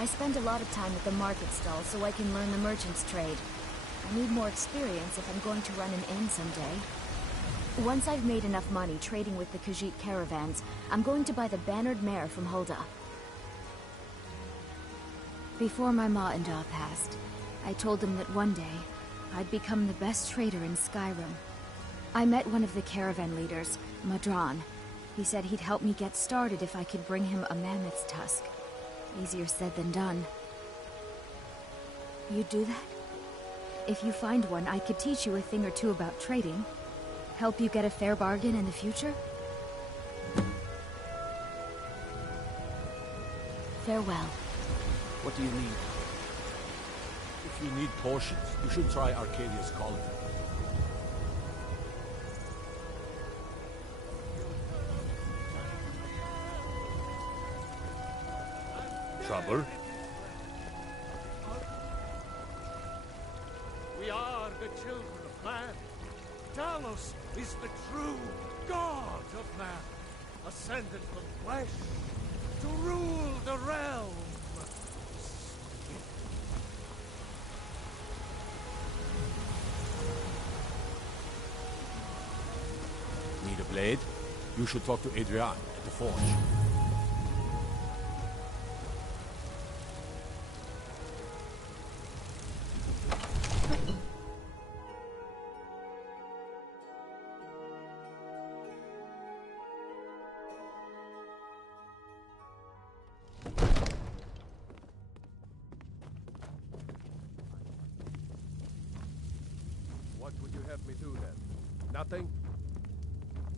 I spend a lot of time at the market stall so I can learn the merchant's trade. I need more experience if I'm going to run an inn someday. Once I've made enough money trading with the Khajiit caravans, I'm going to buy the bannered mare from Hulda. Before my ma and Da passed, I told them that one day, I'd become the best trader in Skyrim. I met one of the caravan leaders, Madran. He said he'd help me get started if I could bring him a mammoth's tusk. Easier said than done. You'd do that? If you find one, I could teach you a thing or two about trading. Help you get a fair bargain in the future? Farewell. What do you need? If you need potions, you should try Arcadia's cauldron. Trouble? We are the children of man. Talos is the true god of man, ascended from flesh to rule the realm. Need a blade? You should talk to Adrian at the forge. What would you have me do then? Nothing?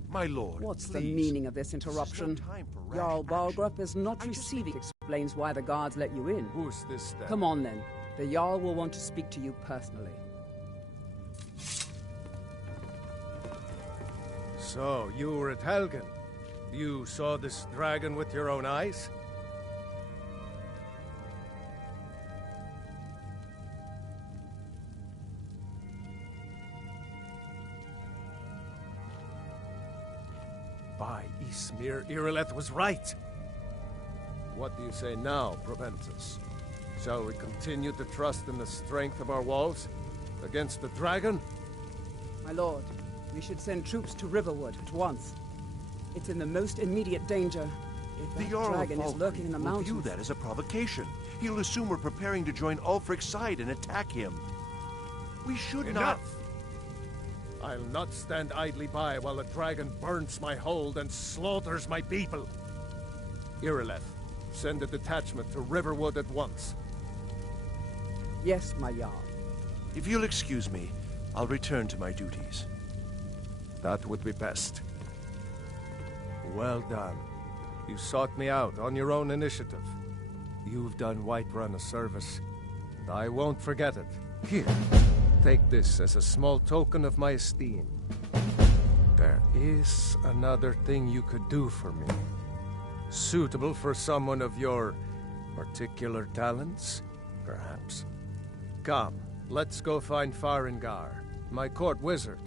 My lord, What's please. the meaning of this interruption? This is no time for rash Jarl action. Balgrup is not receiving. Explains why the guards let you in. Who's this then? Come on then. The Jarl will want to speak to you personally. So, you were at Helgen. You saw this dragon with your own eyes? By Ysmir, Irileth was right. What do you say now, Proventus? Shall we continue to trust in the strength of our walls against the dragon? My lord, we should send troops to Riverwood at once. It's in the most immediate danger. If The that Jarl of dragon is lurking in the Falkreath will view mountains... that as a provocation. He'll assume we're preparing to join Ulfric's side and attack him. We should Enough! not... I'll not stand idly by while the dragon burns my hold and slaughters my people. Irileth, send a detachment to Riverwood at once. Yes, my Jarl. If you'll excuse me, I'll return to my duties. That would be best. Well done. You sought me out on your own initiative. You've done Whiterun a service, and I won't forget it. Here, take this as a small token of my esteem. There is another thing you could do for me. Suitable for someone of your particular talents, perhaps. Come, let's go find Farengar, my court wizard.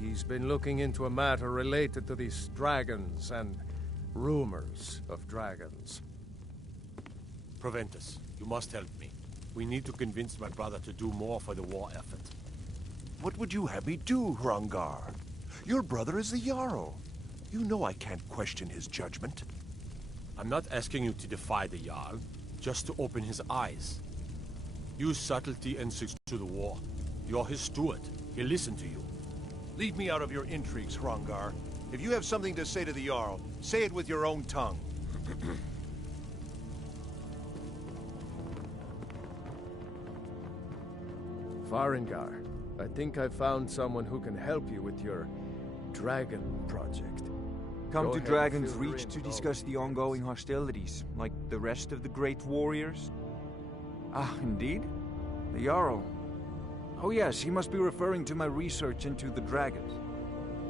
He's been looking into a matter related to these dragons and rumors of dragons. Proventus, you must help me. We need to convince my brother to do more for the war effort. What would you have me do, Hrongar? Your brother is the Jarl. You know I can't question his judgment. I'm not asking you to defy the Jarl, just to open his eyes. Use subtlety and success to the war. You're his steward. He'll listen to you. Leave me out of your intrigues, Hrongar. If you have something to say to the Jarl, say it with your own tongue. Farengar, I think I've found someone who can help you with your dragon project. Come Go to ahead, Dragon's fill Reach in to with all discuss the ongoing hostilities, like the rest of the great warriors? Ah, indeed? The Jarl. Oh yes, he must be referring to my research into the dragons.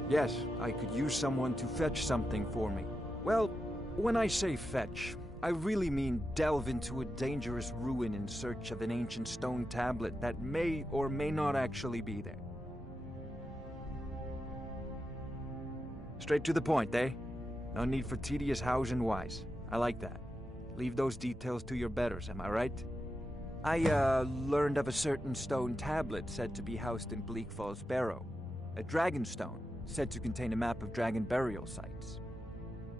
Yes, I could use someone to fetch something for me. Well, when I say fetch, I really mean delve into a dangerous ruin in search of an ancient stone tablet that may or may not actually be there. Straight to the point, eh? No need for tedious hows and whys. I like that. Leave those details to your betters, am I right? I, learned of a certain stone tablet said to be housed in Bleak Falls Barrow. A dragon stone, said to contain a map of dragon burial sites.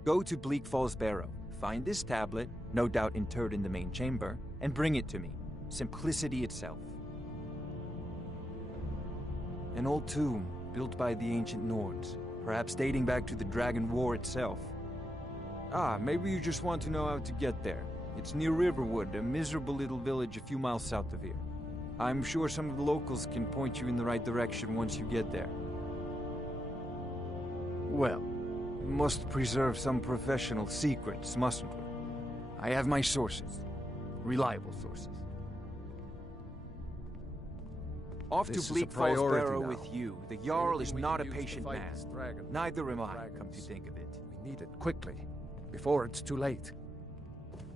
Go to Bleak Falls Barrow, find this tablet, no doubt interred in the main chamber, and bring it to me. Simplicity itself. An old tomb, built by the ancient Nords, perhaps dating back to the Dragon War itself. Ah, maybe you just want to know how to get there. It's near Riverwood, a miserable little village a few miles south of here. I'm sure some of the locals can point you in the right direction once you get there. Well, we must preserve some professional secrets, mustn't we? I have my sources. Reliable sources. Off This to is a Bleak Falls priority Barrow now. with you. The Jarl is Anything we not a can use to patient fight man. this dragon, Neither am I, dragons. come to think of it. We need it quickly, before it's too late.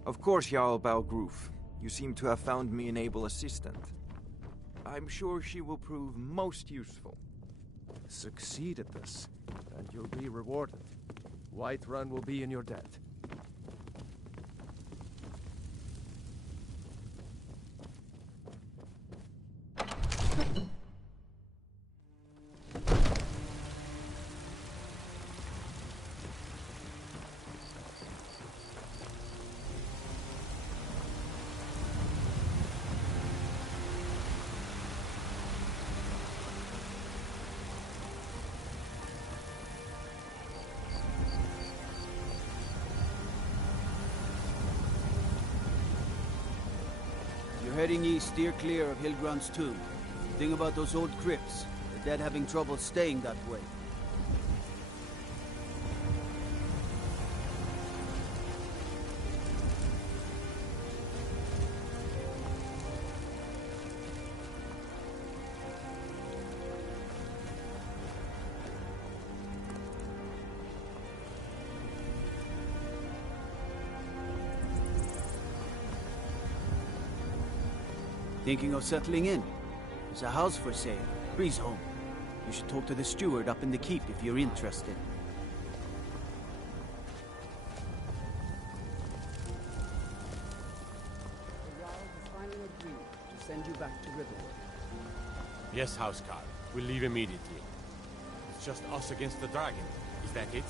Of course, Jarl Balgroof. You seem to have found me an able assistant. I'm sure she will prove most useful. Succeed at this, and you'll be rewarded. Whiterun will be in your debt. You're heading east, steer clear of Hilgrand's tomb. Thing about those old crypts, the dead having trouble staying that way. Thinking of settling in? There's a house for sale. Breeze home. You should talk to the steward up in the keep if you're interested. The Jarl has finally agreed to send you back to Riverwood. Yes, Housecarl. We'll leave immediately. It's just us against the dragon. Is that it?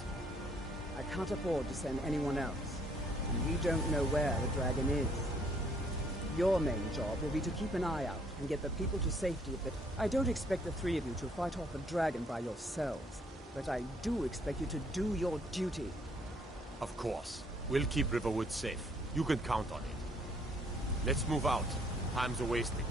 I can't afford to send anyone else, and we don't know where the dragon is. Your main job will be to keep an eye out and get the people to safety, but I don't expect the three of you to fight off a dragon by yourselves. But I do expect you to do your duty. Of course. We'll keep Riverwood safe. You can count on it. Let's move out. Time's a wasting.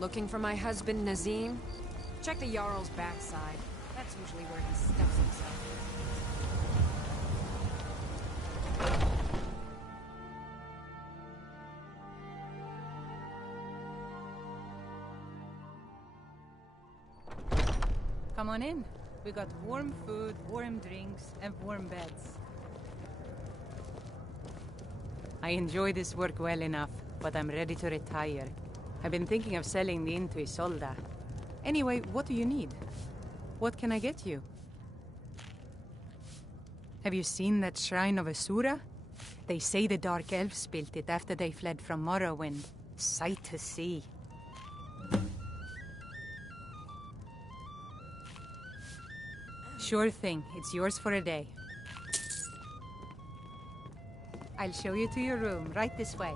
Looking for my husband, Nazim? Check the Jarl's backside. That's usually where he stuffs himself. Come on in. We got warm food, warm drinks, and warm beds. I enjoy this work well enough, but I'm ready to retire. I've been thinking of selling the inn to Isolda. Anyway, what do you need? What can I get you? Have you seen that shrine of Asura? They say the Dark Elves built it after they fled from Morrowind. Sight to see. Sure thing. It's yours for a day. I'll show you to your room, right this way.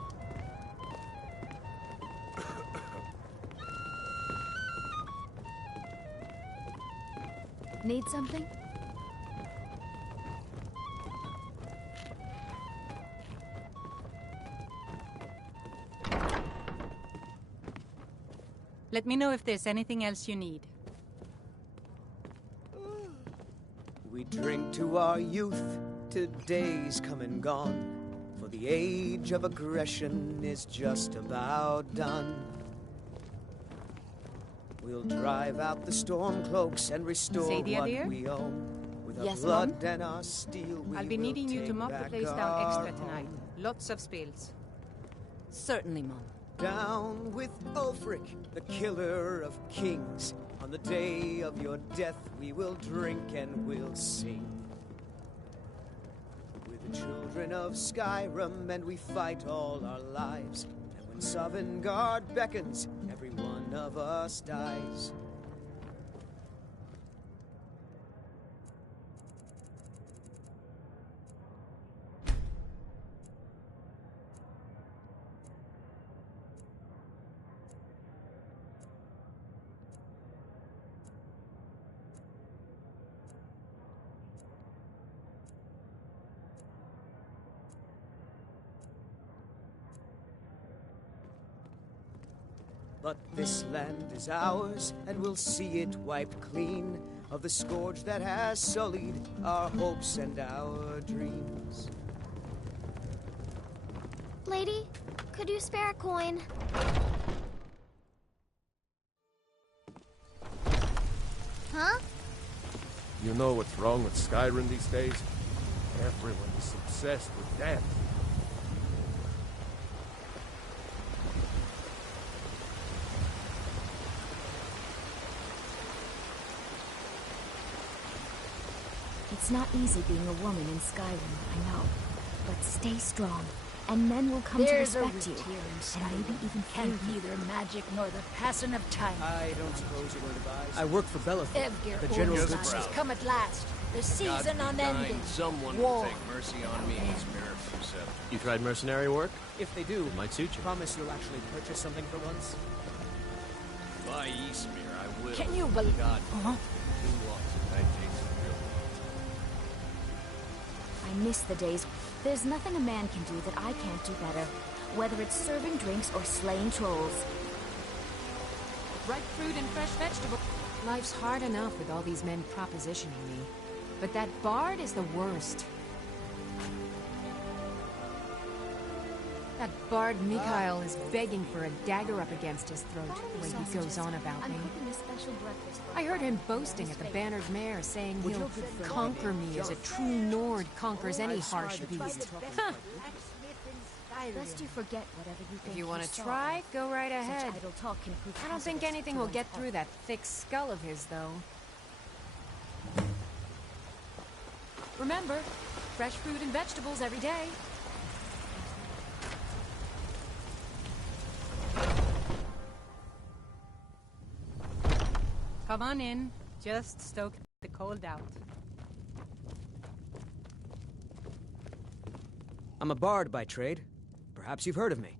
Need something? Let me know if there's anything else you need. We drink to our youth, to days come and gone, for the age of aggression is just about done. We'll drive out the storm cloaks and restore Sadie, what dear? we own. With our Yes, blood and our steel, we I'll be will needing you to take mop the back place down our extra tonight. home. Lots of spills. Certainly, Mom. Down with Ulfric, the killer of kings. On the day of your death, we will drink and we'll sing. We're the children of Skyrim, and we fight all our lives. And when Sovngarde beckons, every one of us dies. But this land is ours, and we'll see it wiped clean of the scourge that has sullied our hopes and our dreams. Lady, could you spare a coin? Huh? You know what's wrong with Skyrim these days? Everyone is obsessed with death. It's not easy being a woman in Skyrim, I know. But stay strong, and men will come to respect you. And maybe even can neither magic nor the passing of time. I don't suppose you would advise. I work for Belethor, Evgir the general's Olsen has come at last. The season unending. Someone War. will take mercy on me and spare a few scepters. You tried mercenary work? If they do, It might suit you. promise you'll actually purchase something for once. By Ysmir, I will. Can you believe? God, Huh? who wants it? I take some real I miss the days. There's nothing a man can do that I can't do better. Whether it's serving drinks or slaying trolls. Ripe fruit and fresh vegetables. Life's hard enough with all these men propositioning me. But that bard is the worst. That bard Mikhail is begging for a dagger up against his throat, the way he goes on about me. I heard him boasting at the Bannered Mare, saying he'll conquer me as a true Nord conquers any harsh beast. Lest you forget whatever you think If you want to saw. try, go right Such ahead. idle talk can prove I don't think hazardous anything to will one's get health. through that thick skull of his, though. Remember, fresh fruit and vegetables every day. Come on in. Just stoke the cold out. I'm a bard by trade. Perhaps you've heard of me.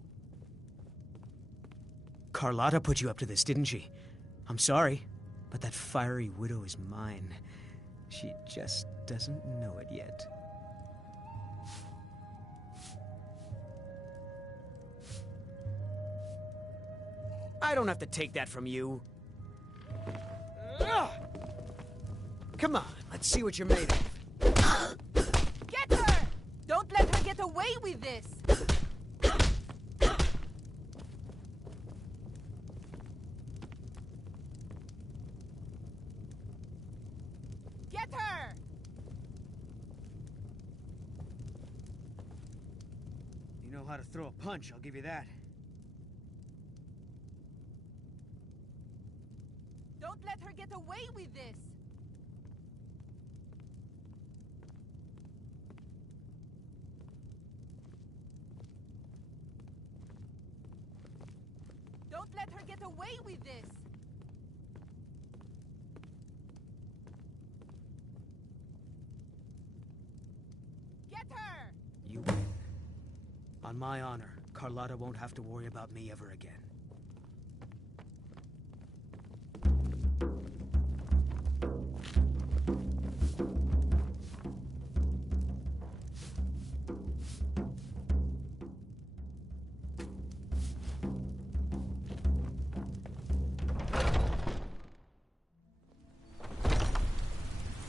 Carlotta put you up to this, didn't she? I'm sorry, but that fiery widow is mine. She just doesn't know it yet. I don't have to take that from you. Ugh! Come on, let's see what you're made of. Get her! Don't let her get away with this! Get her! You know how to throw a punch, I'll give you that. Don't let her get away with this! Don't let her get away with this! Get her! You win. On my honor, Carlotta won't have to worry about me ever again.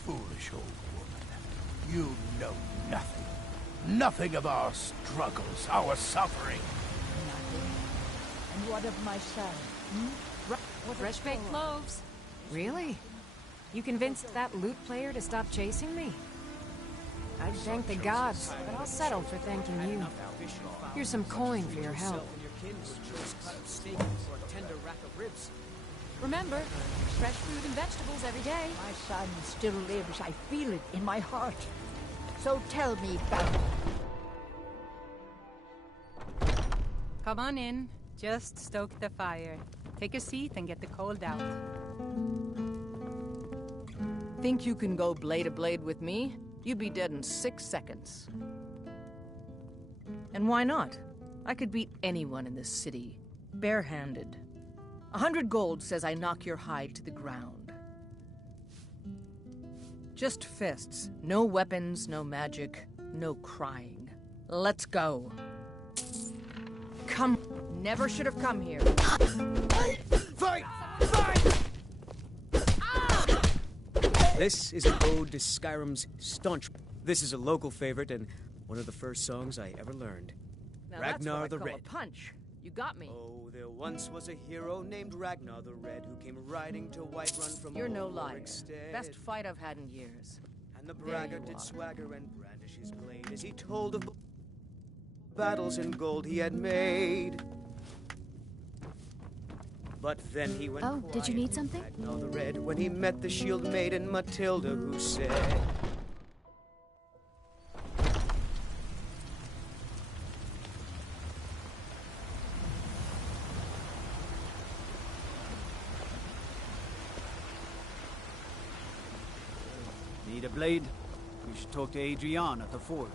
Foolish old woman. You know nothing. Nothing of our struggles, our suffering. Nothing. And what of my son? Fresh baked cloves. Really? You convinced that lute player to stop chasing me? I'd thank the gods, but I'll settle for thanking you. Here's some coin for your help. akin to a choice cut of steak or a tender rack of ribs. Remember, fresh fruit and vegetables every day. My son still lives. I feel it in my heart. So tell me, Baron. Come on in. Just stoke the fire. Take a seat and get the cold out. Think you can go blade to blade with me? You'd be dead in 6 seconds. And why not? I could beat anyone in this city, barehanded. 100 gold says I knock your hide to the ground. Just fists. No weapons, no magic, no crying. Let's go. Come. Never should have come here. Fight! Fight! This is an ode to Skyrim's staunch. This is a local favorite and one of the first songs I ever learned. Now Ragnar that's the what I call Red. a punch. You got me. Oh, there once was a hero named Ragnar the Red who came riding to Whiterun from You're no Old liar. Rorikstead. Best fight I've had in years. And the There braggart you did are. swagger and brandish his blade as he told of battles in gold he had made. But then he went Oh, did you need quiet, something? Ragnar the Red, when he met the shield maiden Matilda, who said, Need a blade? You should talk to Adrian at the forge.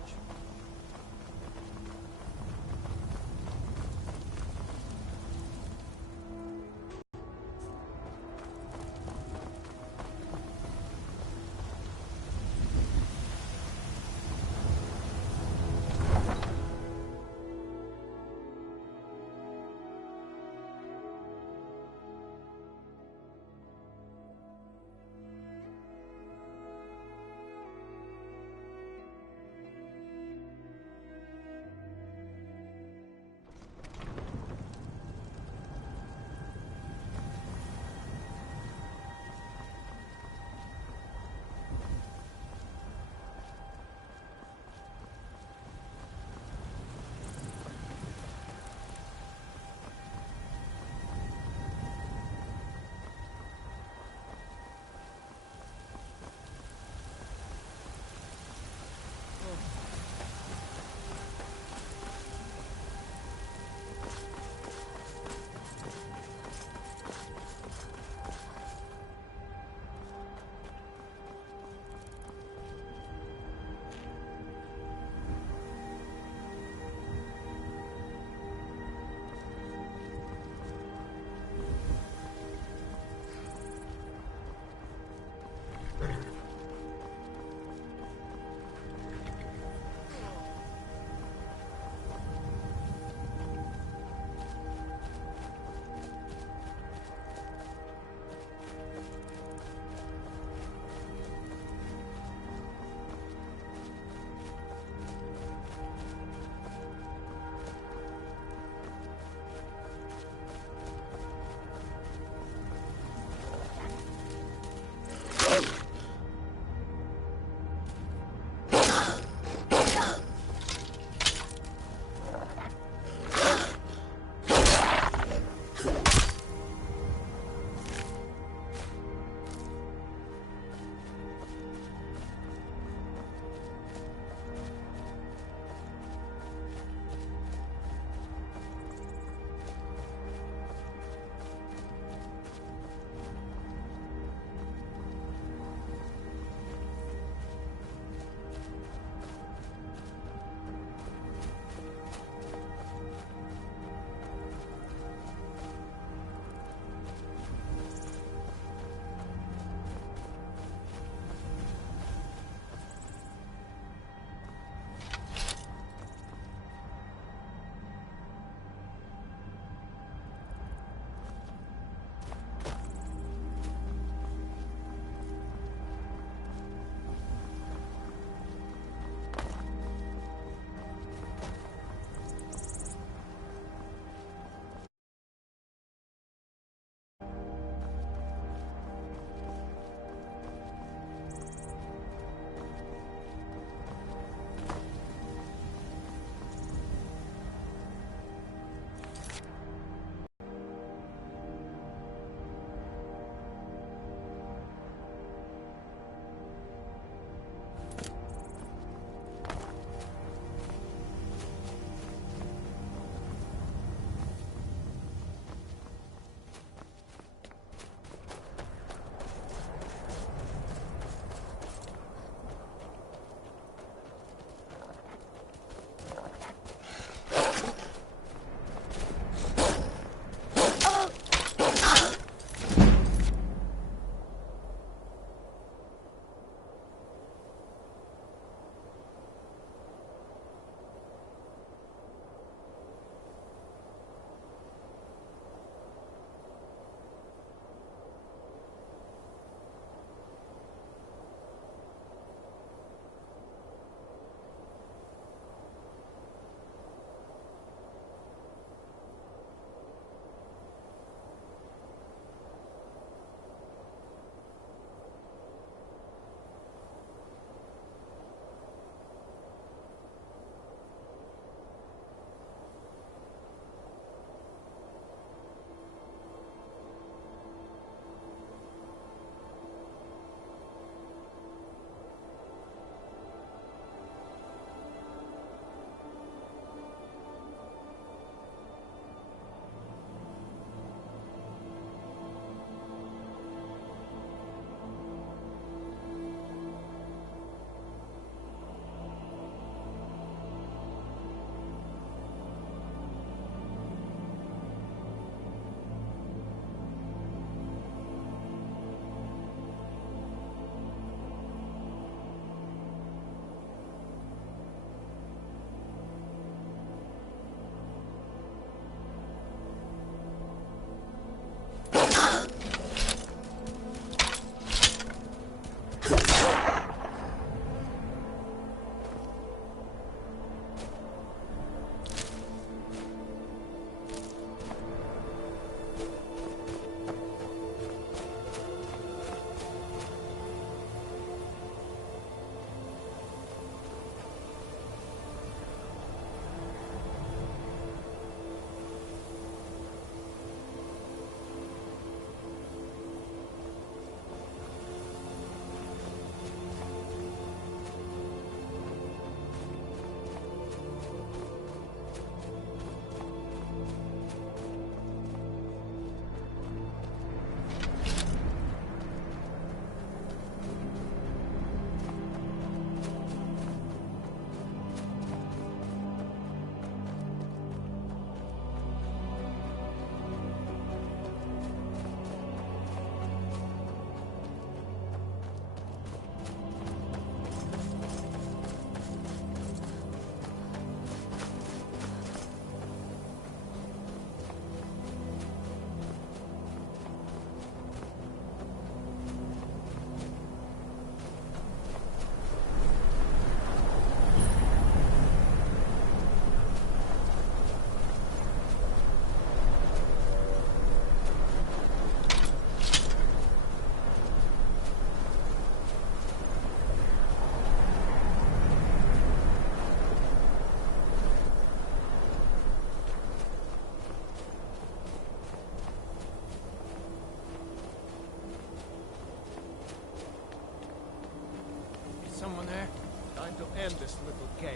end this little game.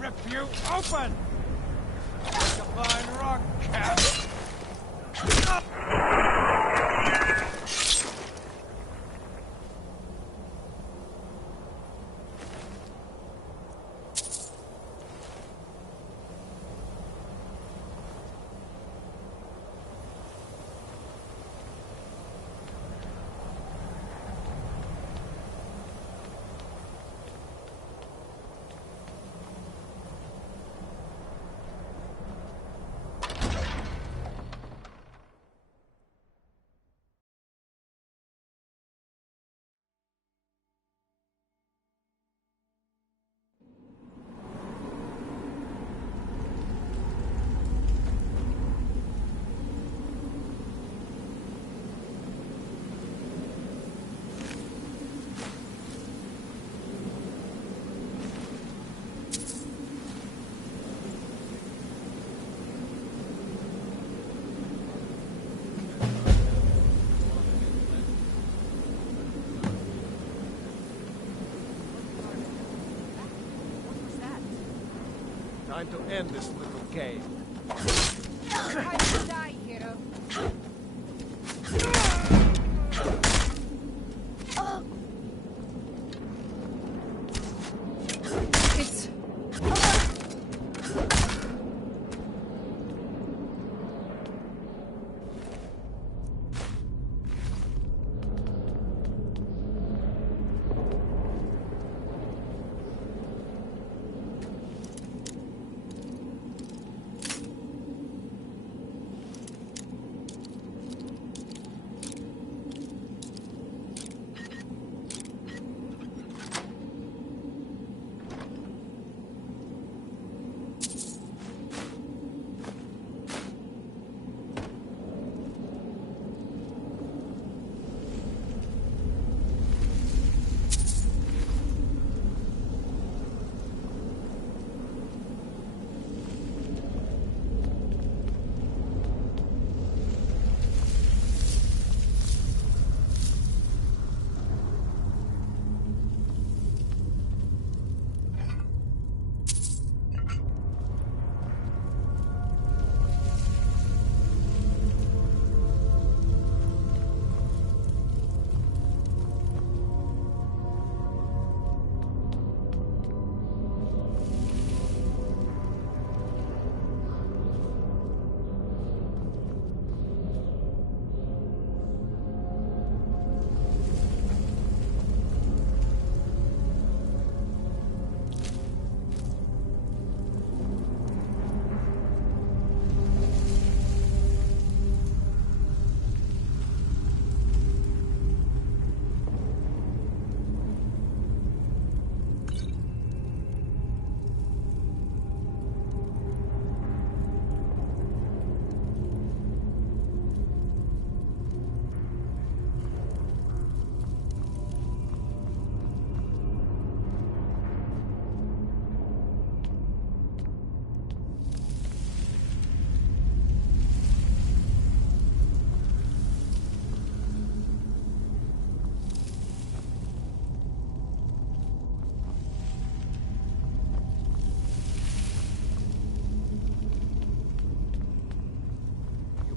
Rip you open! Like a fine rock, cat! Time to end this little game. Time to die, hero. It's...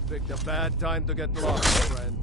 Picked a bad time to get lost, friend.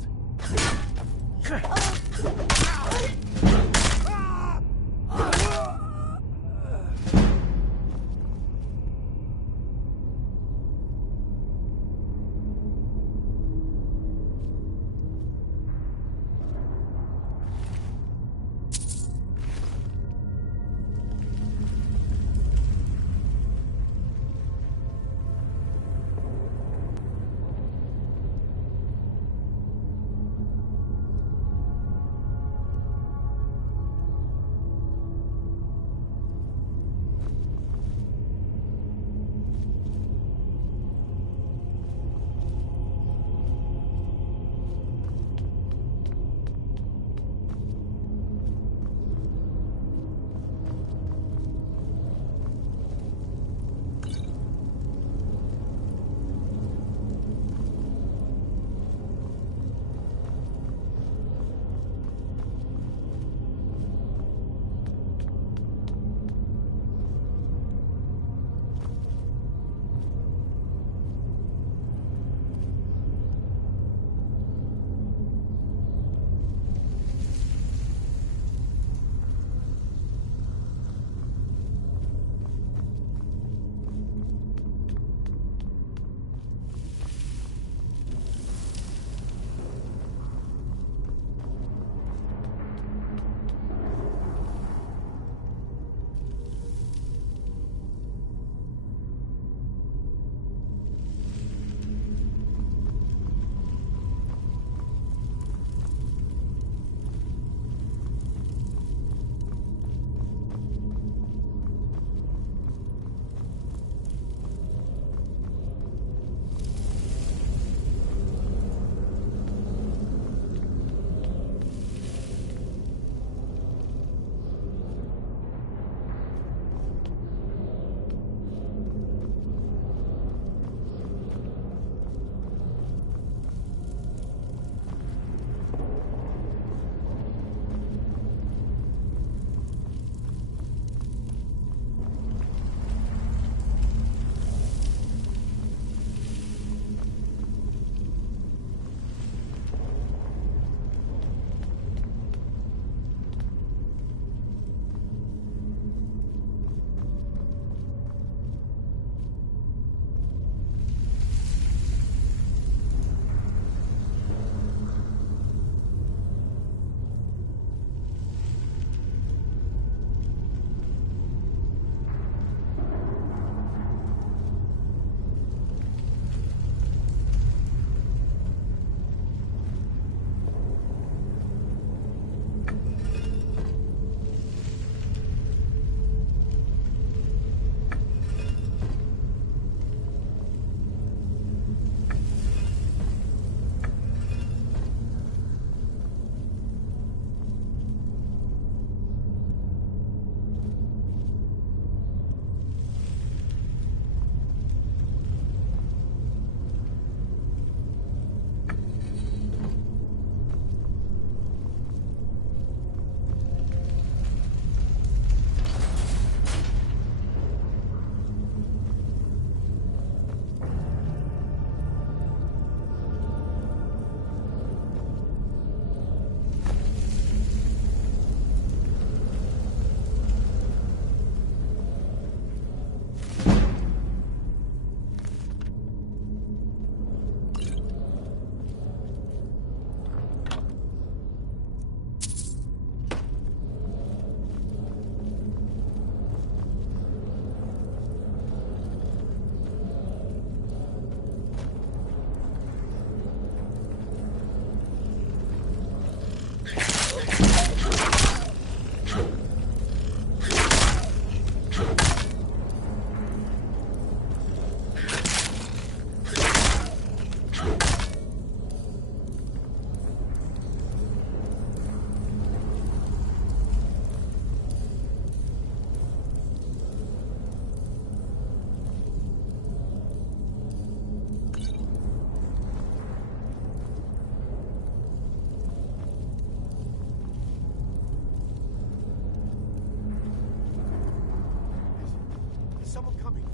someone coming.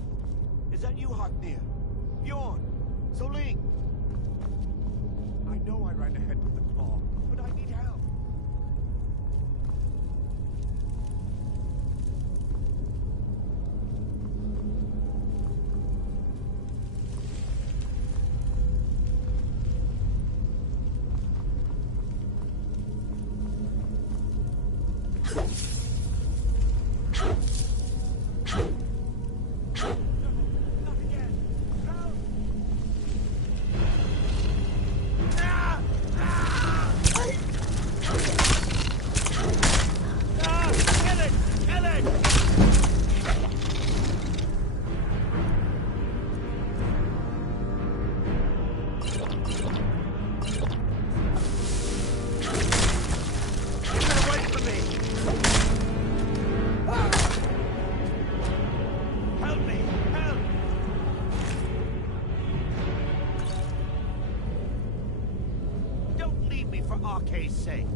Is that you, Haknir? Bjorn? Soling? I know I ran ahead with the claw, but I need help. Sake.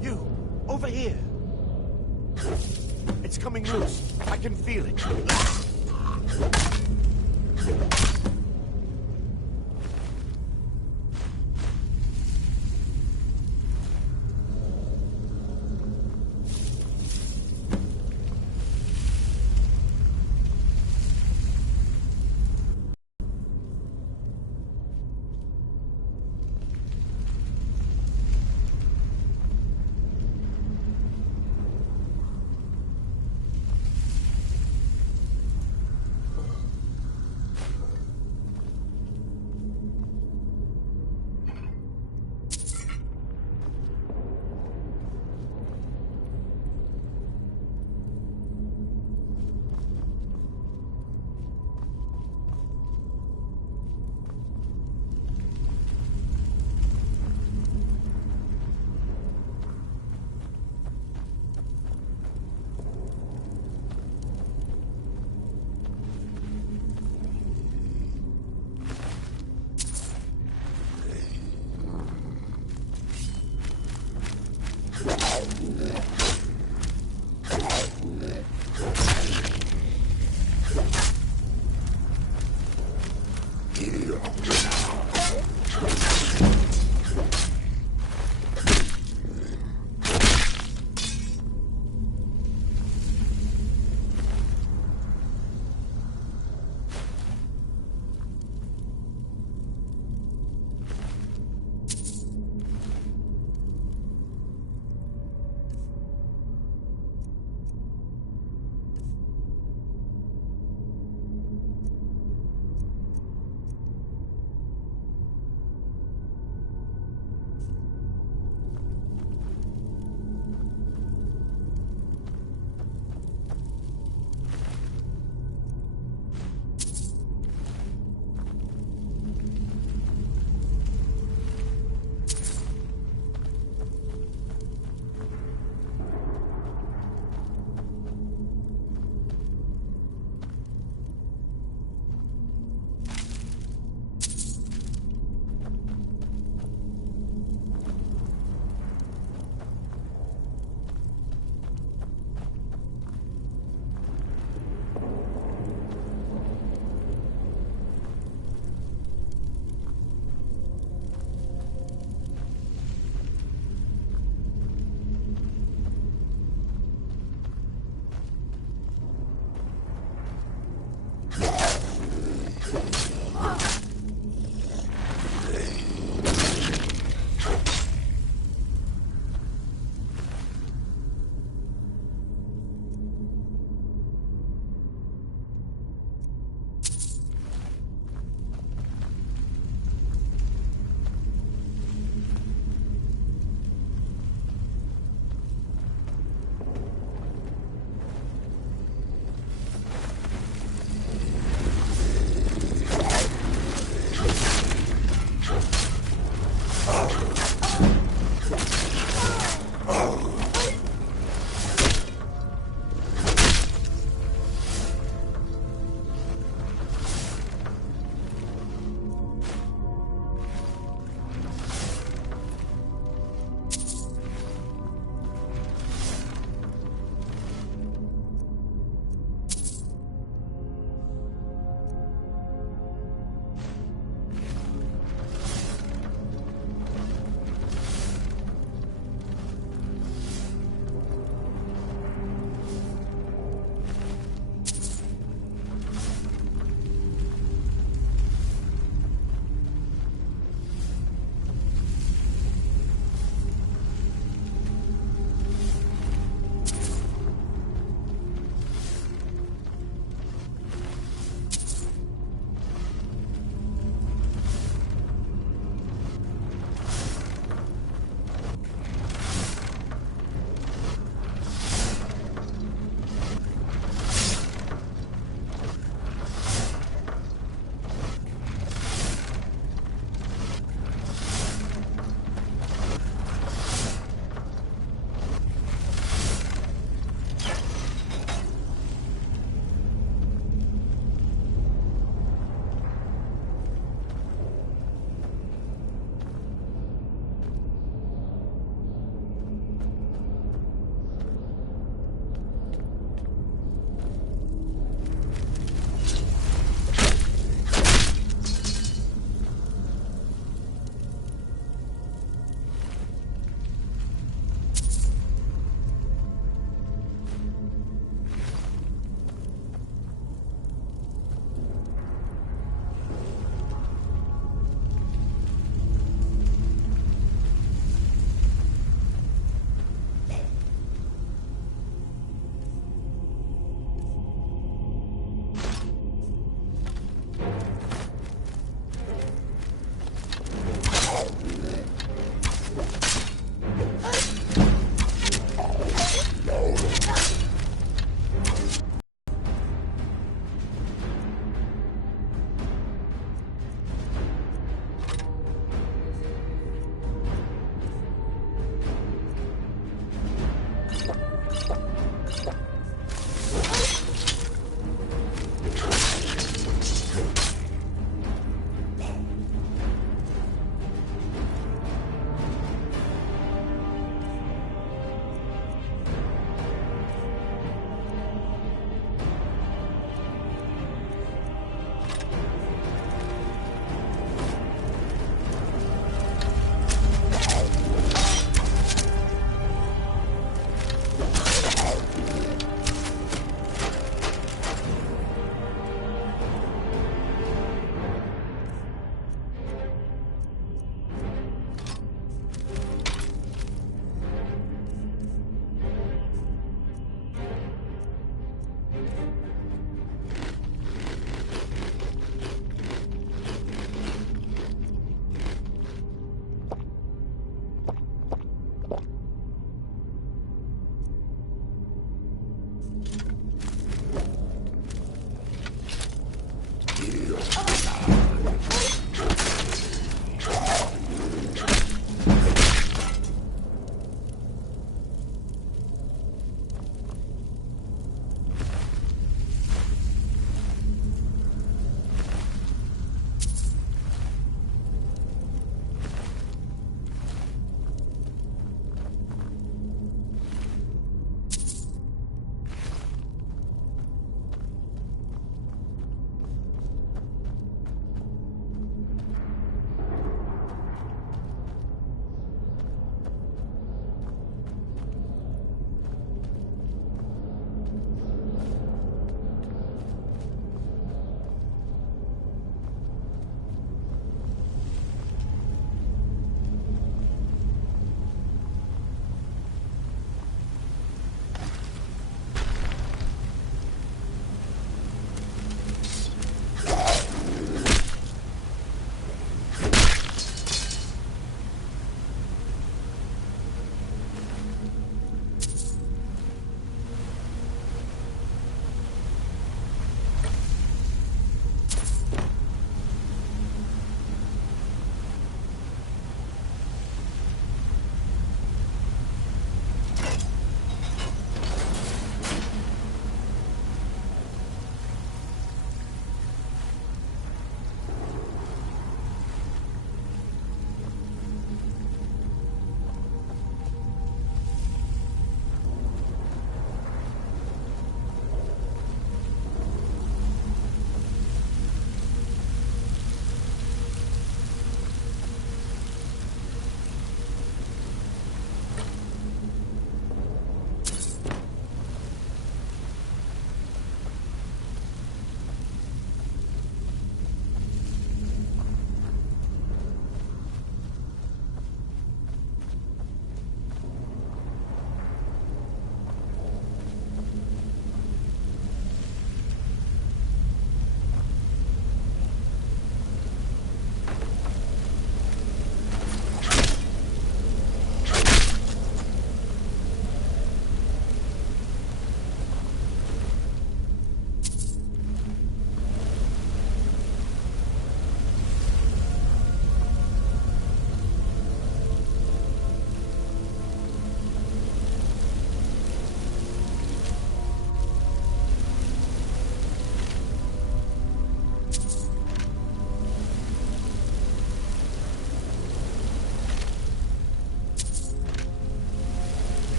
You, over here. It's coming loose. I can feel it.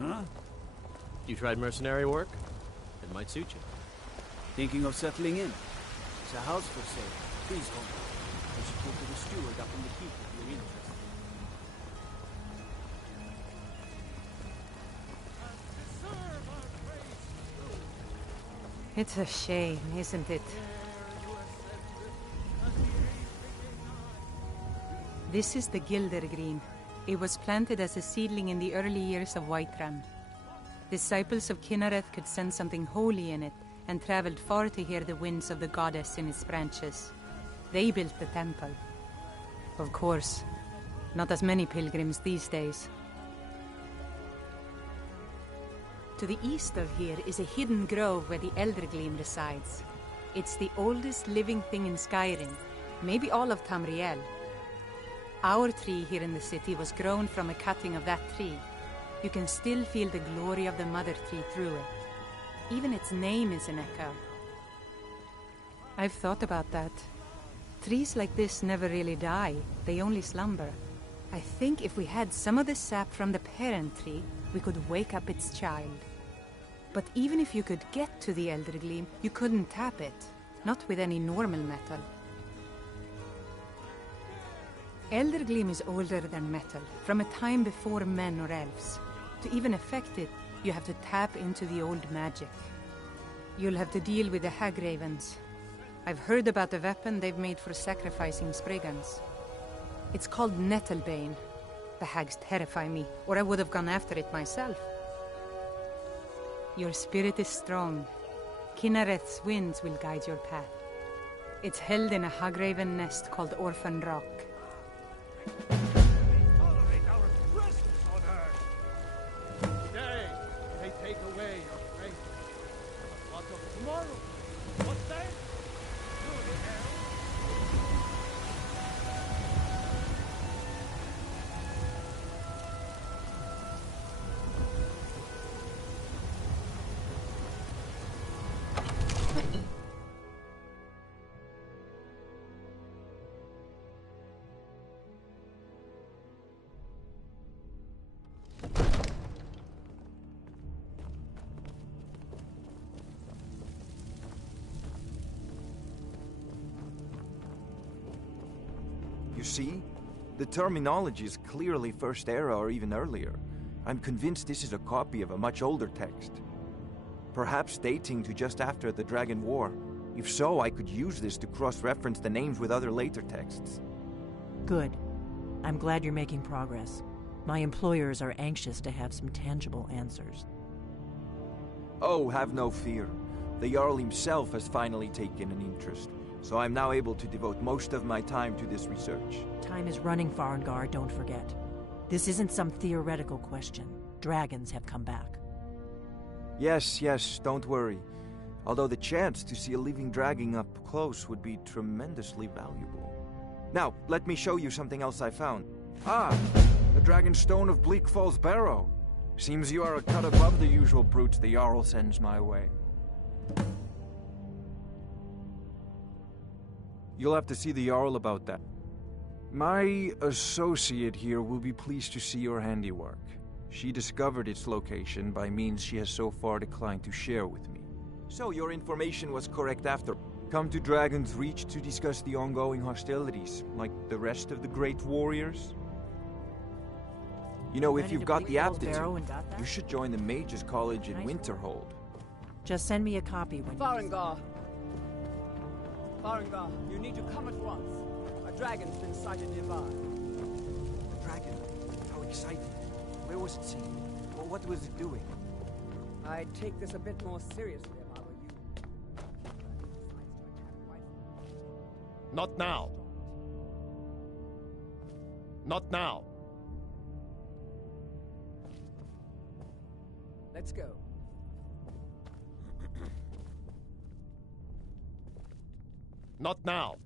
Huh? You tried mercenary work? It might suit you. Thinking of settling in? It's a house for sale. Please home. I should talk to the steward up in the keep if you're interested. It's a shame, isn't it? This is the Gildergreen. It was planted as a seedling in the early years of Whiterun. Disciples of Kynareth could sense something holy in it, and traveled far to hear the winds of the goddess in its branches. They built the temple. Of course, not as many pilgrims these days. To the east of here is a hidden grove where the Eldergleam resides. It's the oldest living thing in Skyrim, maybe all of Tamriel. Our tree here in the city was grown from a cutting of that tree. You can still feel the glory of the mother tree through it. Even its name is an echo. I've thought about that. Trees like this never really die, they only slumber. I think if we had some of the sap from the parent tree, we could wake up its child. But even if you could get to the Eldergleam, you couldn't tap it. Not with any normal metal. Eldergleam is older than metal, from a time before men or elves. To even affect it, you have to tap into the old magic. You'll have to deal with the Hagravens. I've heard about the weapon they've made for sacrificing Spriggans. It's called Nettlebane. The hags terrify me, or I would have gone after it myself. Your spirit is strong. Kynareth's winds will guide your path. It's held in a Hagraven nest called Orphan Rock. Tolerate our presence on Earth. Today, they take away your faith. What of tomorrow? What then? Surely hell. You see? The terminology is clearly First Era or even earlier. I'm convinced this is a copy of a much older text. Perhaps dating to just after the Dragon War. If so, I could use this to cross-reference the names with other later texts. Good. I'm glad you're making progress. My employers are anxious to have some tangible answers. Oh, have no fear. The Jarl himself has finally taken an interest, so I'm now able to devote most of my time to this research. Time is running, Farengar, don't forget. This isn't some theoretical question. Dragons have come back. Yes, don't worry. Although the chance to see a living dragon up close would be tremendously valuable. Now, let me show you something else I found. Ah, the Dragon Stone of Bleak Falls Barrow. Seems you are a cut above the usual brutes the Jarl sends my way. You'll have to see the Jarl about that. My associate here will be pleased to see your handiwork. She discovered its location by means she has so far declined to share with me. So your information was correct after. Come to Dragon's Reach to discuss the ongoing hostilities, like the rest of the great warriors? You know, if you've got the aptitude, you should join the Mages College in Winterhold. Just send me a copy when Farengar! Farengar, you need to come at once. A dragon's been sighted nearby. A dragon? How exciting. Where was it seen? Or what was it doing? I'd take this a bit more seriously if I were you. Not now. Not now. Let's go. Not now.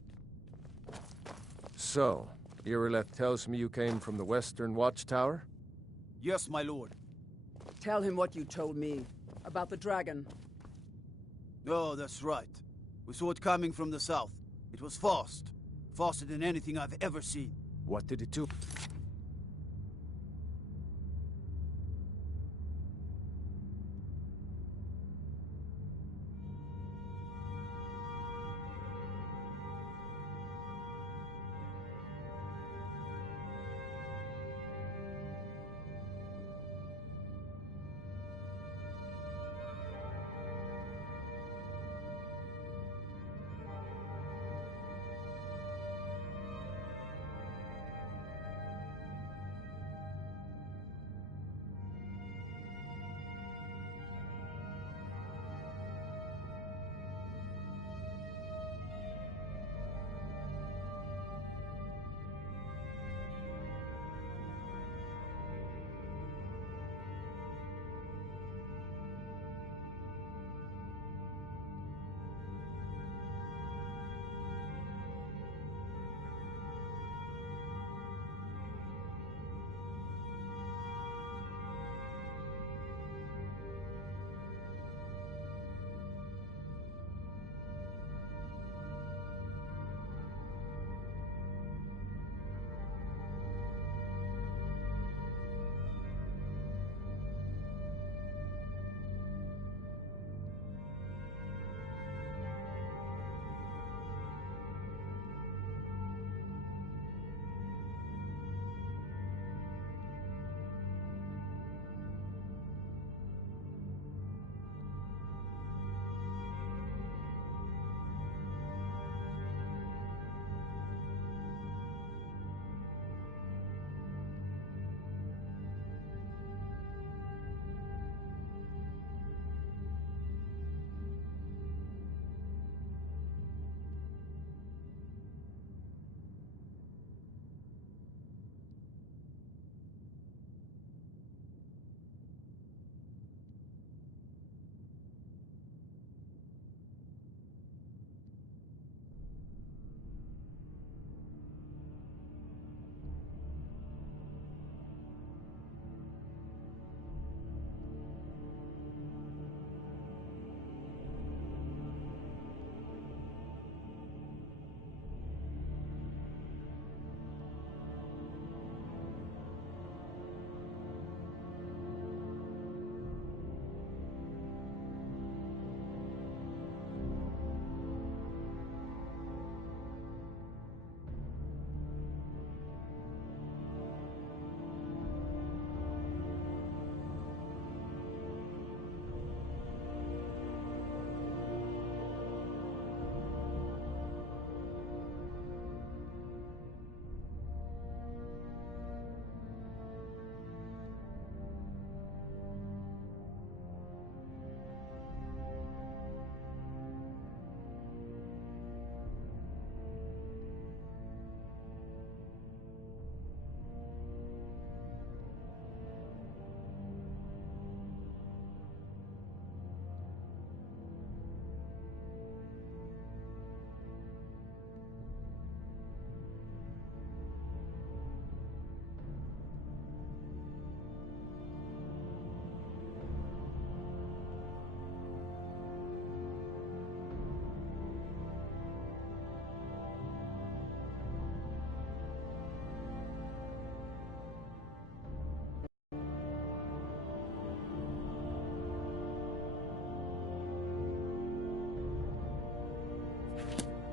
So, Irileth tells me you came from the Western Watchtower? Yes, my lord. Tell him what you told me about the dragon. Oh, that's right. We saw it coming from the south. It was fast. Faster than anything I've ever seen. What did it do?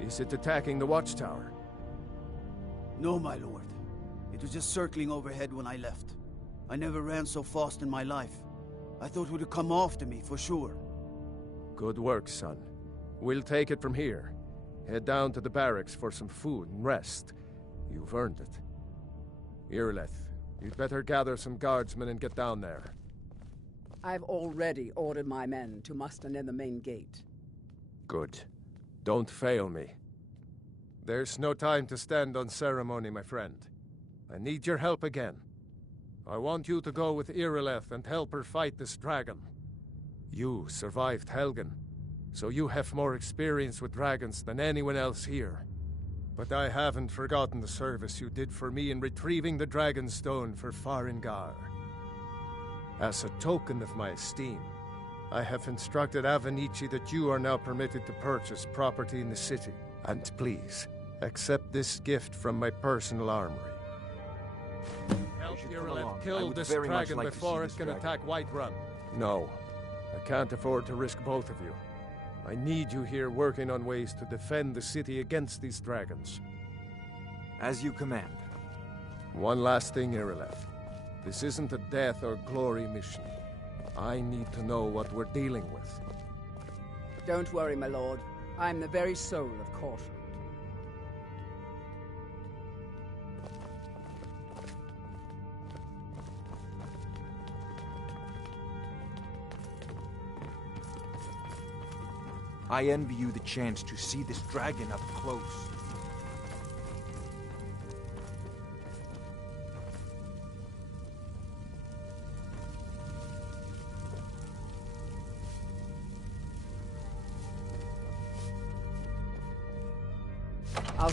Is it attacking the watchtower? No, my lord. It was just circling overhead when I left. I never ran so fast in my life. I thought it would come after me, for sure. Good work, son. We'll take it from here. Head down to the barracks for some food and rest. You've earned it. Irileth, you'd better gather some guardsmen and get down there. I've already ordered my men to muster near the main gate. Good. Don't fail me. There's no time to stand on ceremony, my friend. I need your help again. I want you to go with Irileth and help her fight this dragon. You survived Helgen, so you have more experience with dragons than anyone else here. But I haven't forgotten the service you did for me in retrieving the Dragon Stone for Farengar. As a token of my esteem, I have instructed Avenici that you are now permitted to purchase property in the city. And please, accept this gift from my personal armory. Help Irileth kill this dragon before it can attack Whiterun. No, I can't afford to risk both of you. I need you here working on ways to defend the city against these dragons. As you command. One last thing, Irileth. This isn't a death or glory mission. I need to know what we're dealing with. Don't worry, my lord. I'm the very soul of caution. I envy you the chance to see this dragon up close. I'll...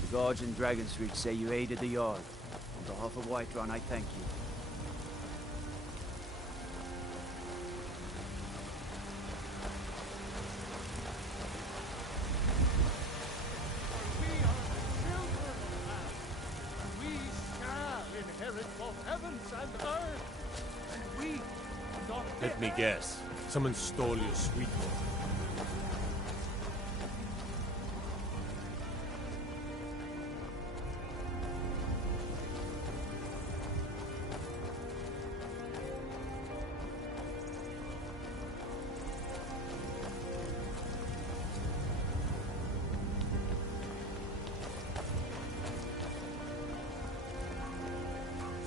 The guards in Dragon Street say you aided the Jarl. On behalf of Whiterun, I thank you. We shall inherit both heavens and earth. And we not Let me guess. Someone stole your sweet boy.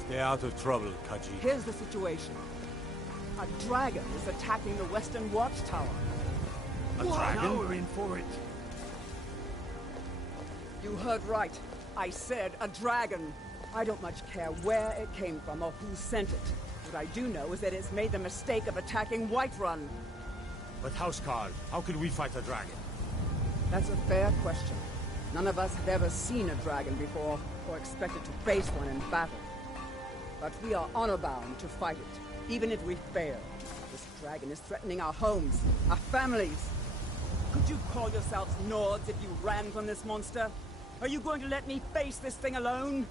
Stay out of trouble, Kaji. Here's the situation. A dragon is attacking the Western Watchtower. A dragon? Now we're in for it. You heard right. I said a dragon. I don't much care where it came from or who sent it. What I do know is that it's made the mistake of attacking Whiterun. But Housecarl, how could we fight a dragon? That's a fair question. None of us have ever seen a dragon before, or expected to face one in battle. But we are honor-bound to fight it, even if we fail. This dragon is threatening our homes, our families. Could you call yourselves Nords if you ran from this monster? Are you going to let me face this thing alone?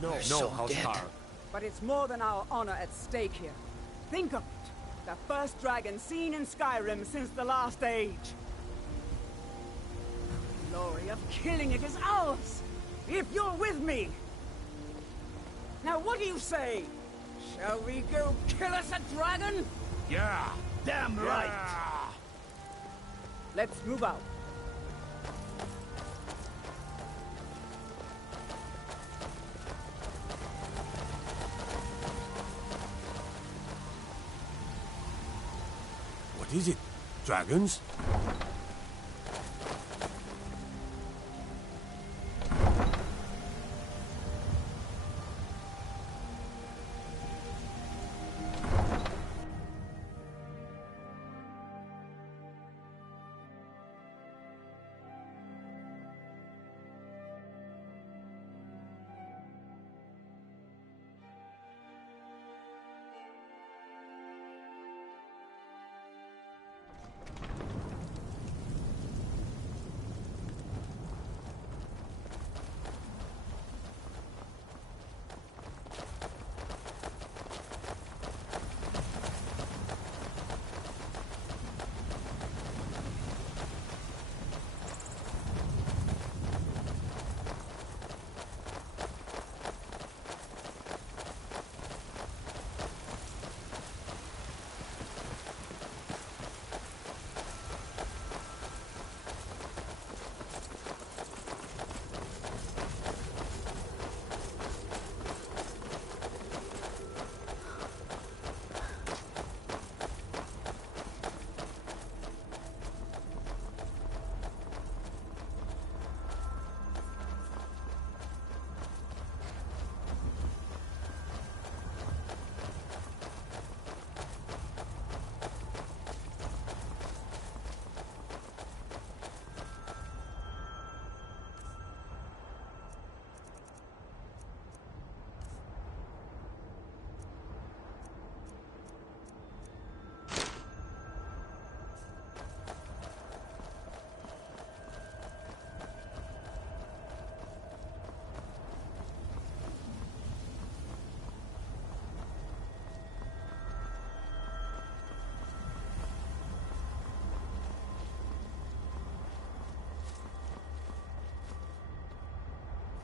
No, Housecarl. But it's more than our honor at stake here. Think of it. The first dragon seen in Skyrim since the last age. The glory of killing it is ours, if you're with me. Now what do you say? Shall we go kill us a dragon? Yeah, damn right. Let's move out. What is it? Dragons?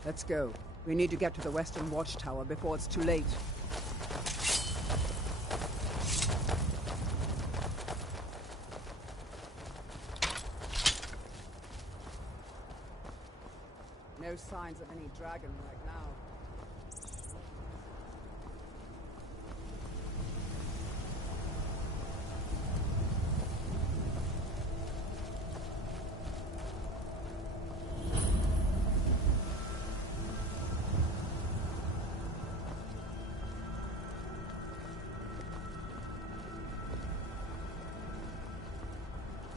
Let's go. We need to get to the Western Watchtower before it's too late. No signs of any dragon right now.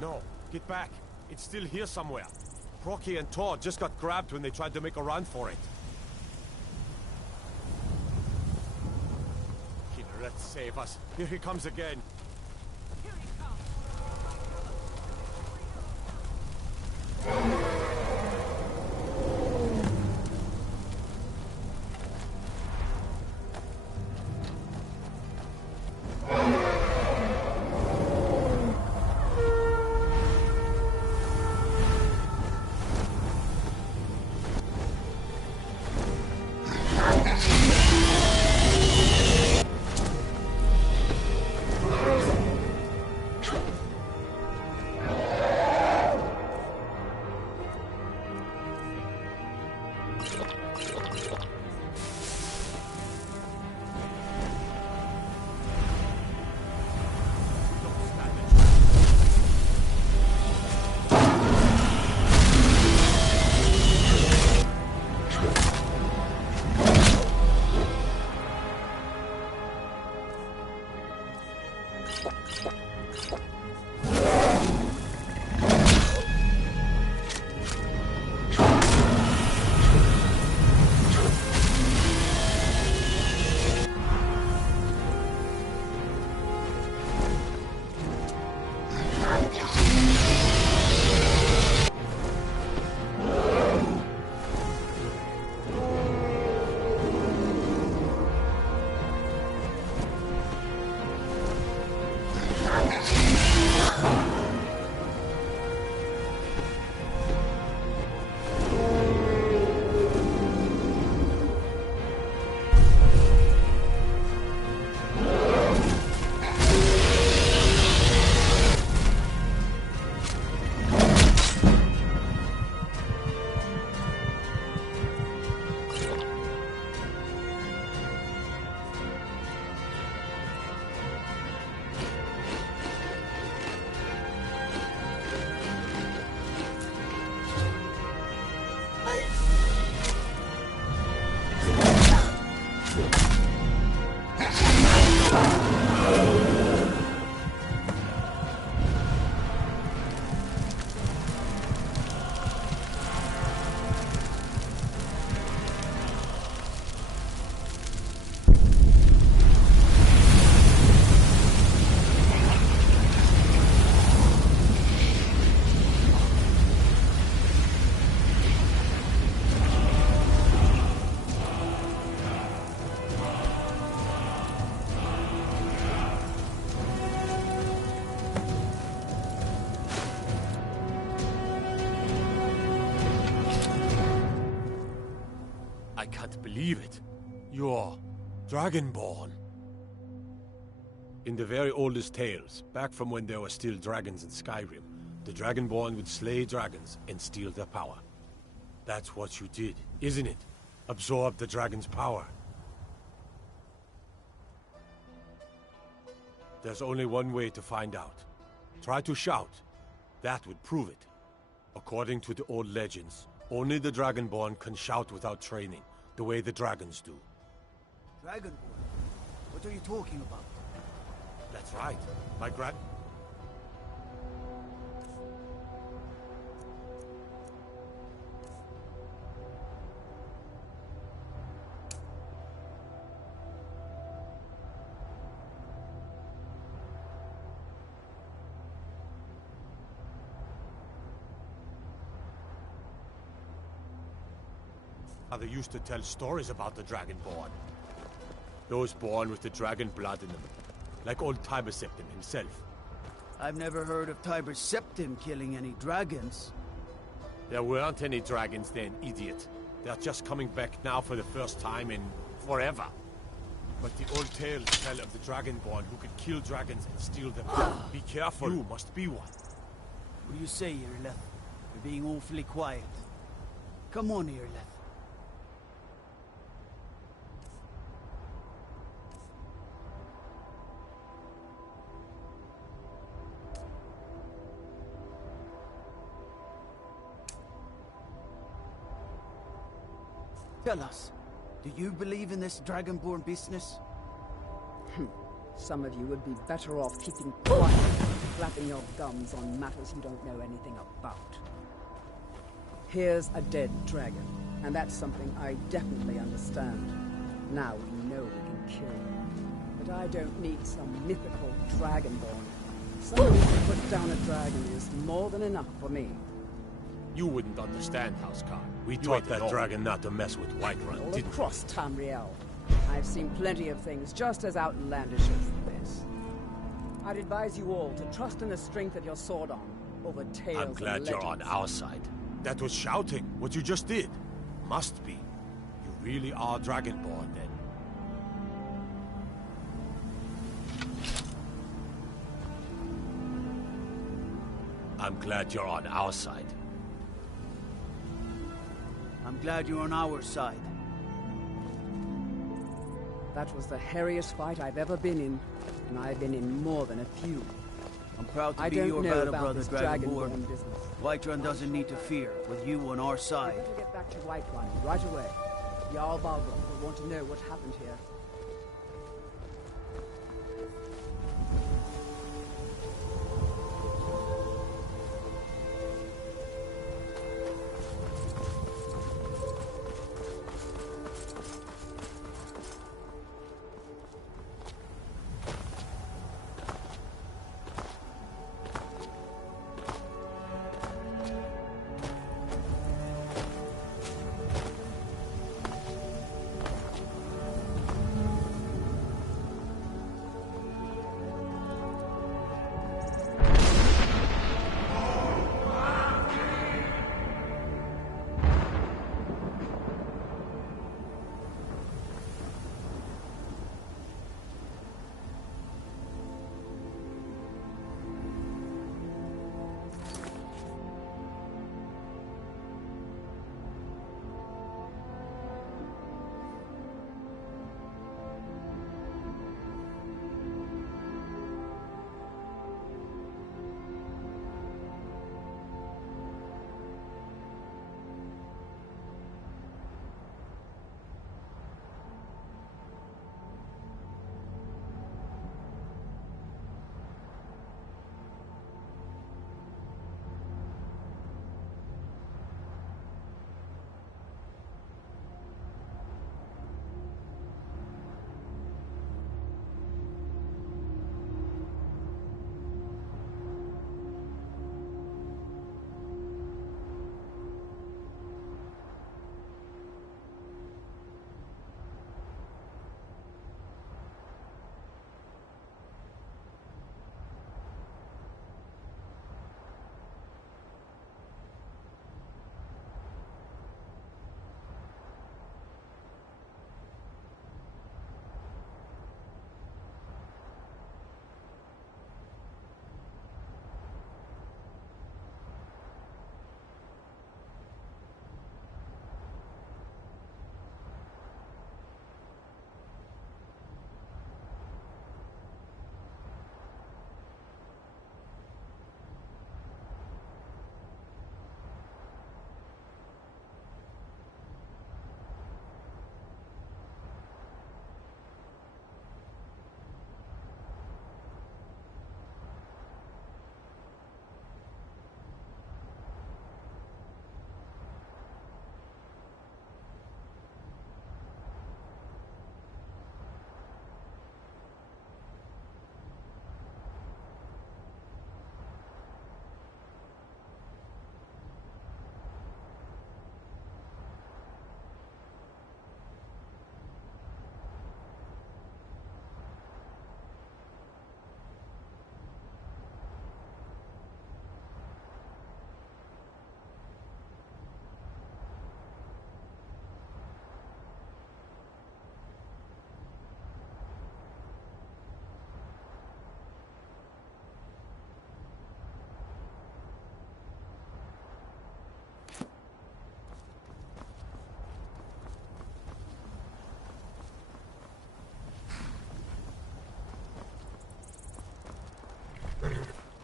No, get back. It's still here somewhere. Procky and Tor just got grabbed when they tried to make a run for it. Killer, let's save us. Here he comes again. I can't believe it. You're Dragonborn. In the very oldest tales, back from when there were still dragons in Skyrim, the Dragonborn would slay dragons and steal their power. That's what you did, isn't it? Absorb the dragon's power. There's only one way to find out. Try to shout. That would prove it. According to the old legends, only the Dragonborn can shout without training, the way the dragons do. Dragonborn? What are you talking about? That's right. My They used to tell stories about the Dragonborn. Those born with the dragon blood in them. Like old Tiber Septim himself. I've never heard of Tiber Septim killing any dragons. There weren't any dragons then, idiot. They're just coming back now for the first time in forever. But the old tales tell of the Dragonborn who could kill dragons and steal their power. Be careful, you must be one. What do you say, Irleth? You're being awfully quiet. Come on, Irleth. Tell us, do you believe in this Dragonborn business? Some of you would be better off keeping quiet, flapping your gums on matters you don't know anything about. Here's a dead dragon, and that's something I definitely understand. Now we know we can kill him. But I don't need some mythical Dragonborn. Somebody to put down a dragon is more than enough for me. You wouldn't understand, Housecarl. We taught that dragon not to mess with Whiterun, All didn't we? across Tamriel. I've seen plenty of things just as outlandish as this. I'd advise you all to trust in the strength of your sword arm over tales I'm glad and you're on legends. our side. That was shouting, what you just did. Must be. You really are Dragonborn, then. I'm glad you're on our side. I'm glad you're on our side. That was the hairiest fight I've ever been in, and I've been in more than a few. I'm proud to I be don't your know battle about brother, this Dragonborn. Dragonborn business. Whiterun doesn't need to fear, with you on our side. We're to get back to Whiterun right away. Jarl Balgruuf will want to know what happened here.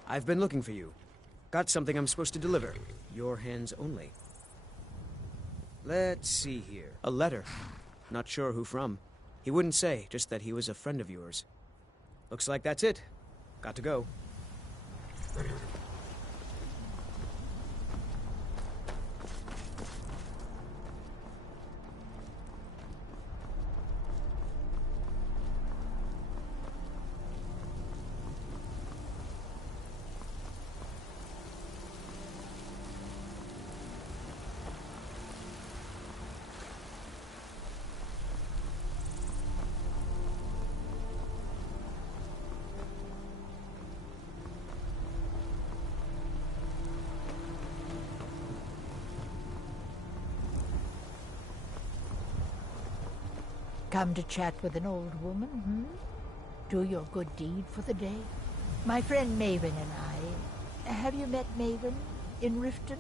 I've been looking for you. Got something I'm supposed to deliver. Your hands only. Let's see here. A letter. Not sure who from. He wouldn't say, just that he was a friend of yours. Looks like that's it. Got to go. Come to chat with an old woman, hmm? Do your good deed for the day. My friend Maven and I... Have you met Maven in Riften?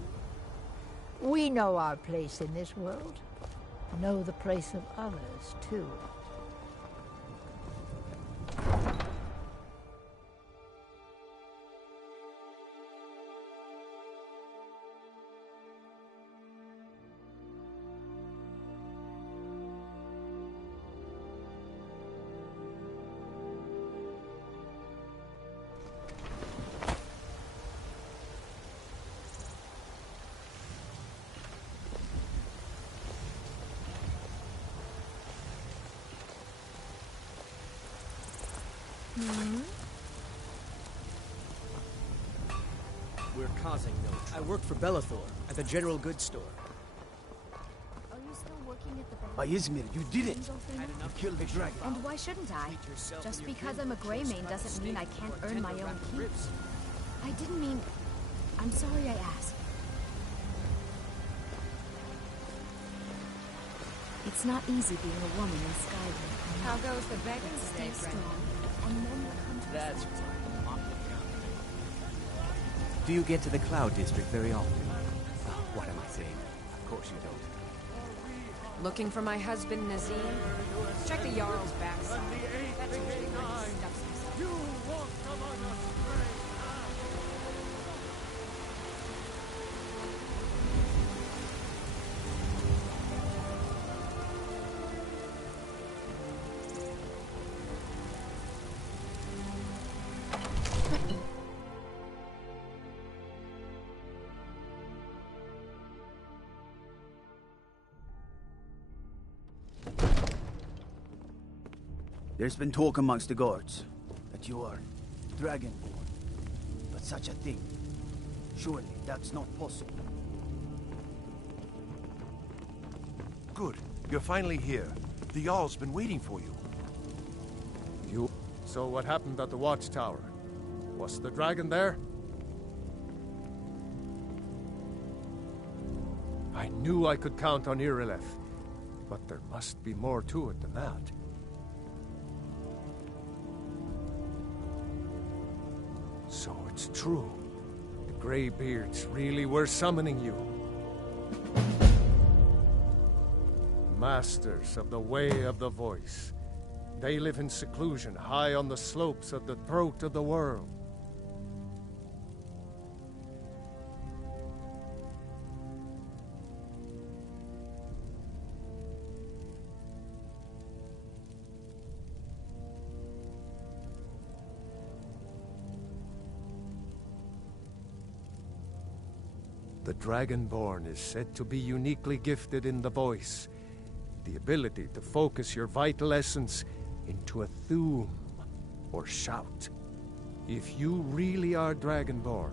We know our place in this world. Know the place of others, too. We're causing no. I work for Bellathor at the general goods store. Are you still working at the bank? By Izmir, you did it! You killed the dragon. And why shouldn't I? Just because I'm a Greymane doesn't mean I can't earn my own keep. I didn't mean... I'm sorry I asked. It's not easy being a woman in Skyrim. How goes the begging today, friend? And then what comes to That's fine. Do you get to the Cloud District very often? Oh, what am I saying? Of course you don't. Looking for my husband, Nazim? Check the Jarl's backside. That's usually where he stuffs himself. There's been talk amongst the guards that you are Dragonborn. But such a thing, surely that's not possible. Good. You're finally here. The Jarl's been waiting for you. So what happened at the watchtower? Was the dragon there? I knew I could count on Irileth, but there must be more to it than that. So it's true. The Greybeards really were summoning you. Masters of the Way of the Voice. They live in seclusion high on the slopes of the throat of the world. The Dragonborn is said to be uniquely gifted in the voice, the ability to focus your vital essence into a thume or shout. If you really are Dragonborn,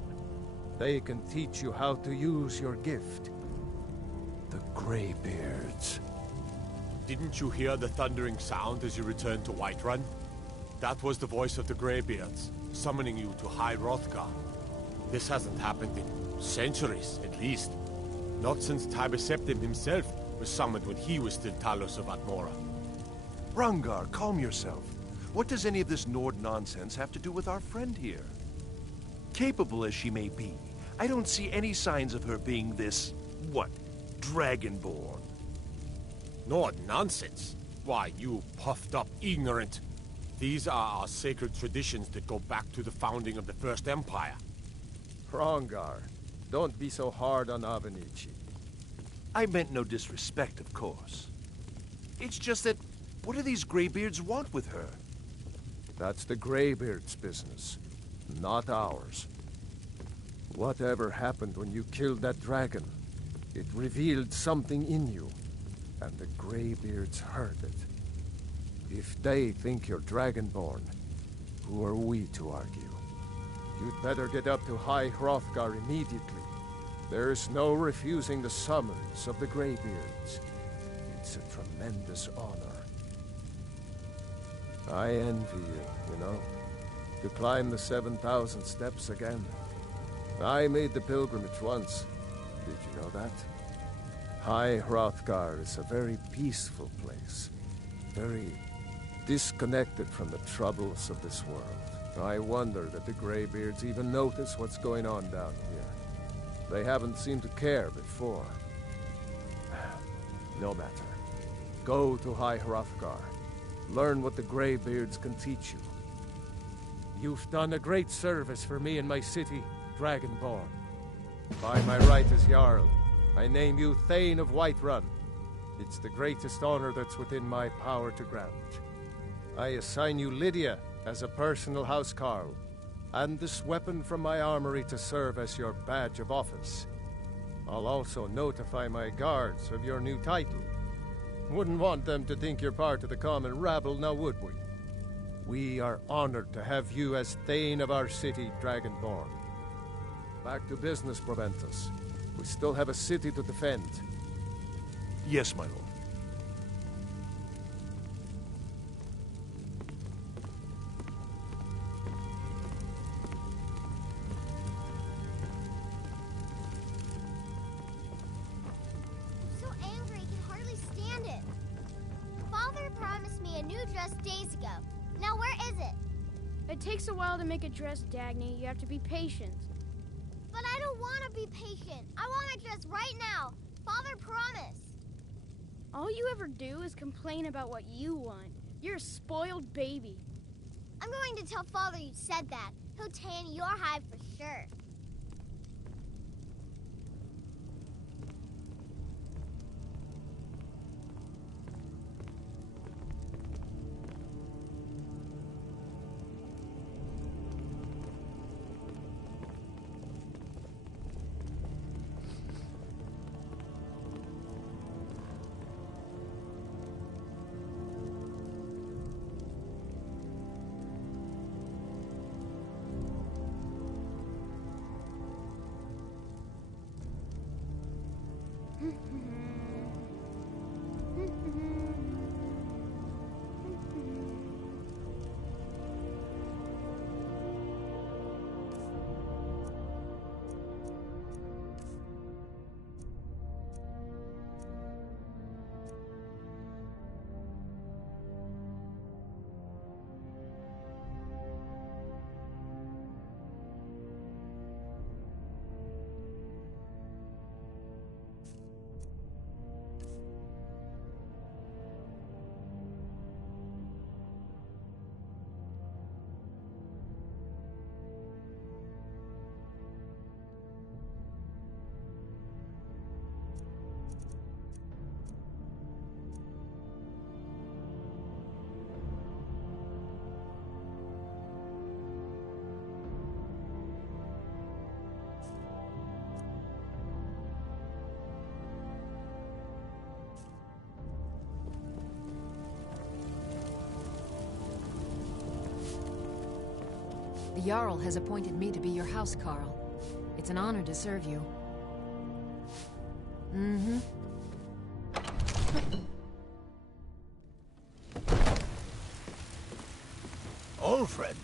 they can teach you how to use your gift. The Greybeards. Didn't you hear the thundering sound as you returned to Whiterun? That was the voice of the Greybeards, summoning you to High Hrothgar. This hasn't happened in centuries, at least. Not since Tiber Septim himself was summoned when he was still Talos of Atmora. Rungar, calm yourself. What does any of this Nord nonsense have to do with our friend here? Capable as she may be, I don't see any signs of her being this, Dragonborn. Nord nonsense? Why, you puffed up ignorant. These are our sacred traditions that go back to the founding of the First Empire. Hrongar, don't be so hard on Avenici. I meant no disrespect, of course. It's just that, what do these Greybeards want with her? That's the Greybeards' business, not ours. Whatever happened when you killed that dragon, it revealed something in you, and the Greybeards heard it. If they think you're Dragonborn, who are we to argue? You'd better get up to High Hrothgar immediately. There's no refusing the summons of the Greybeards. It's a tremendous honor. I envy you, you know, to climb the 7,000 steps again. I made the pilgrimage once. Did you know that? High Hrothgar is a very peaceful place. Very disconnected from the troubles of this world. I wonder that the Greybeards even notice what's going on down here. They haven't seemed to care before. No matter. Go to High Hrothgar. Learn what the Greybeards can teach you. You've done a great service for me and my city, Dragonborn. By my right as Jarl, I name you Thane of Whiterun. It's the greatest honor that's within my power to grant. I assign you Lydia as a personal housecarl, and this weapon from my armory to serve as your badge of office. I'll also notify my guards of your new title. Wouldn't want them to think you're part of the common rabble, now would we? We are honored to have you as Thane of our city, Dragonborn. Back to business, Proventus. We still have a city to defend. Yes, my lord. So angry, I can hardly stand it. Father promised me a new dress days ago. Now where is it? It takes a while to make a dress, Dagny. You have to be patient. But I don't want to be patient. I want a dress right now. Father promised. All you ever do is complain about what you want. You're a spoiled baby. I'm going to tell Father you said that. He'll tan your hide for sure. The Jarl has appointed me to be your housecarl. It's an honor to serve you. Mm-hmm. Ulfred,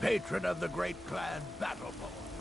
patron of the great clan Battleborn.